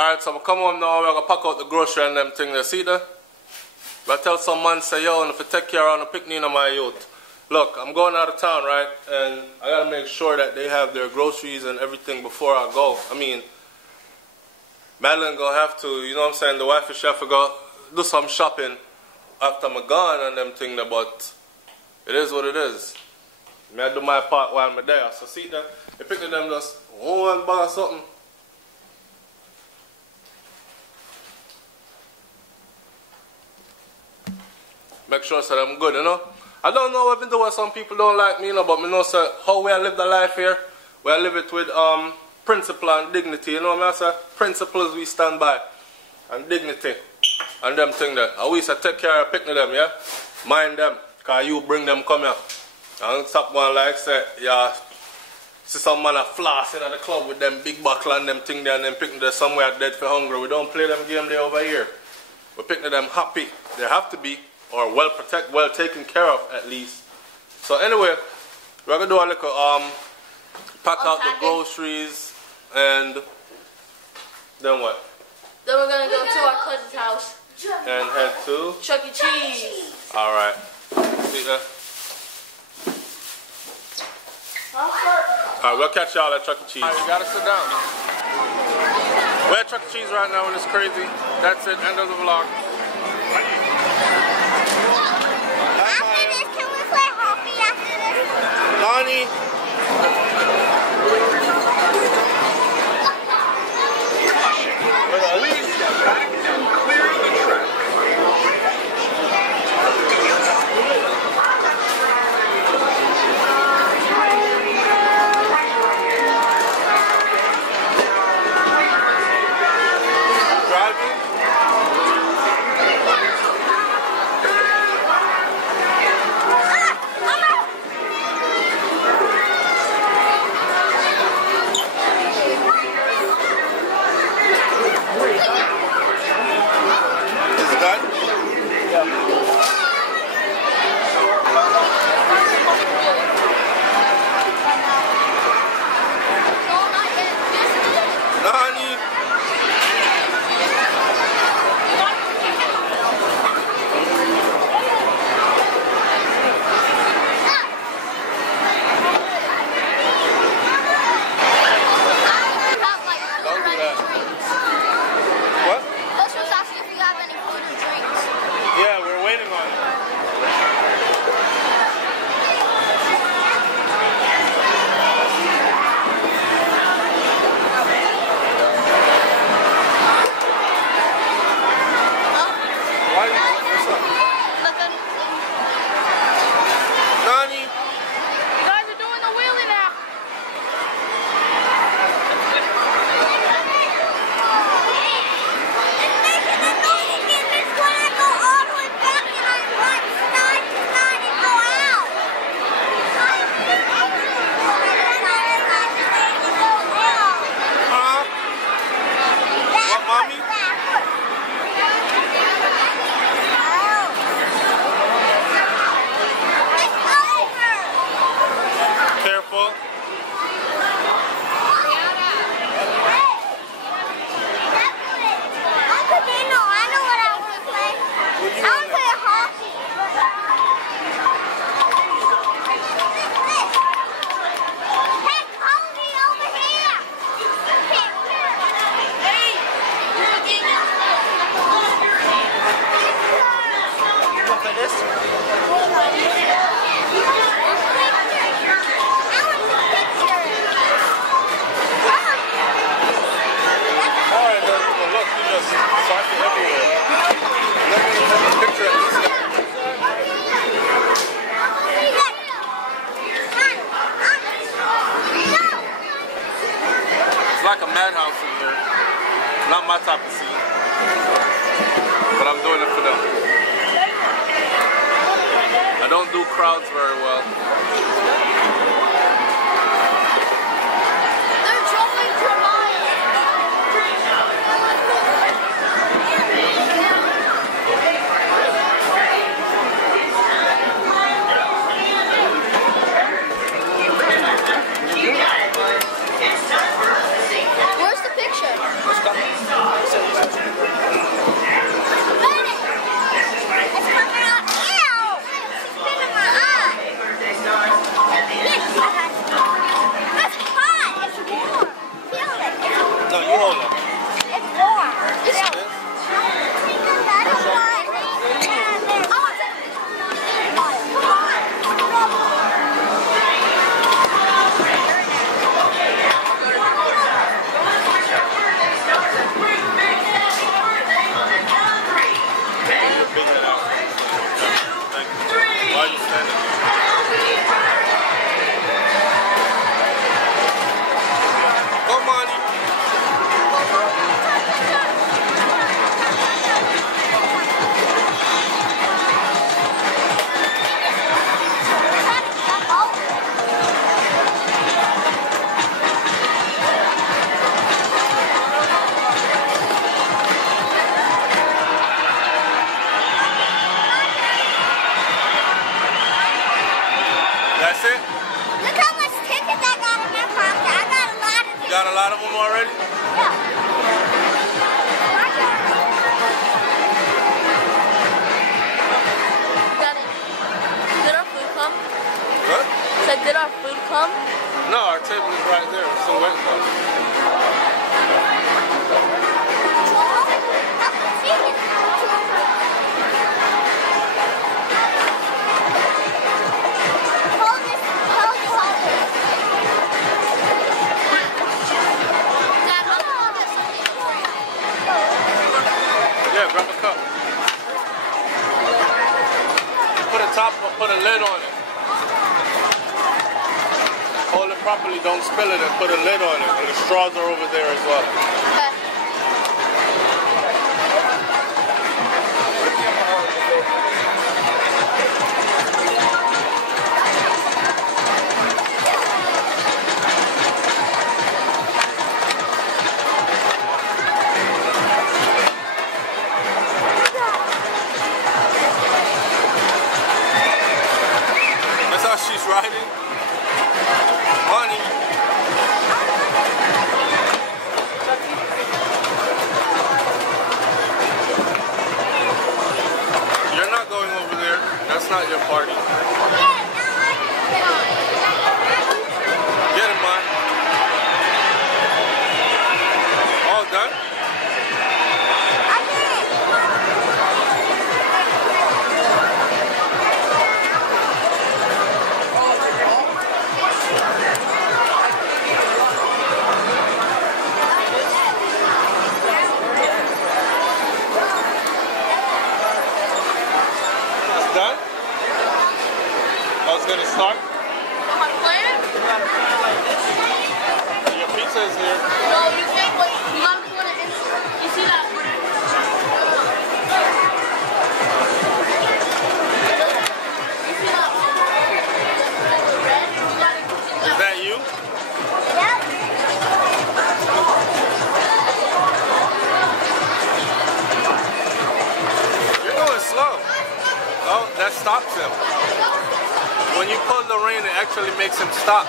Alright, so I come home now, we're gonna pack out the grocery and them thing there. See that? I tell some man, say, yo, if you take care of the picnic of my youth. Look, I'm going out of town, right? And I gotta make sure that they have their groceries and everything before I go. I mean, Madeline gonna have to, you know what I'm saying? The wife and chef will go do some shopping after I'm gone and them thing there, but it is what it is. I do my part while I'm there. So see that? They pick them just one bag of something. Make sure that I'm good, you know. I don't know even though some people don't like me, you know, but I know so how we live the life here. We live it with principle and dignity, you know what I say? Principles we stand by and dignity and them thing there. I always take care of picking them, yeah? Mind them, cause you bring them come here. And stop one like say, yeah, see some man a floss in the club with them big buckle and them thing there and then picking them somewhere dead for hungry. We don't play them game there over here. We picking them happy. They have to be. Or well protected, well taken care of at least. So anyway, we're gonna do a little pack out the groceries and then what? Then we're gonna go to our cousin's house. And head to Chuck E. Cheese. Alright. See that? Alright, we'll catch y'all at Chuck E. Cheese. Alright, we gotta sit down. We're at Chuck E. Cheese right now and it's crazy. That's it, end of the vlog. Lonnie. Please step back and clear the track. Driving. Like a madhouse in here. Not my type of scene. But I'm doing it for them. I don't do crowds very well. They're jumping for mine. It's time for Where's the picture? No, our table is right there. It's still waiting for us. Yeah, grab a cup. Put a top or put a lid on it. Hold it properly, don't spill it, and put a lid on it. And the straws are over there as well. That's how she's riding. Money. You're not going over there. That's not your party. Get him, man. All done? Done? I was gonna start. My plan? Your pizza is here. No, you can't wait. You gotta put it in. You see that? You see that? Red? You gotta put it. Is that you? You're going slow. Oh, that stops him. When you pull the rein, it actually makes him stop.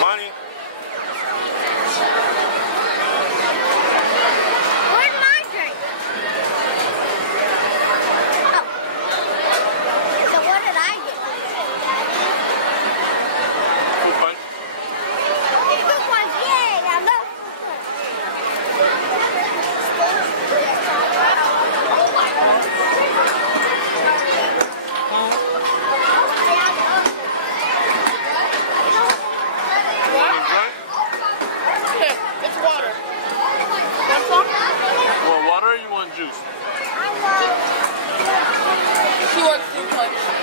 Money. Where's my drink? So what did I get? Coupon. Coupons, yay! I love It's water. Want some? You want water or you want juice? She works too much.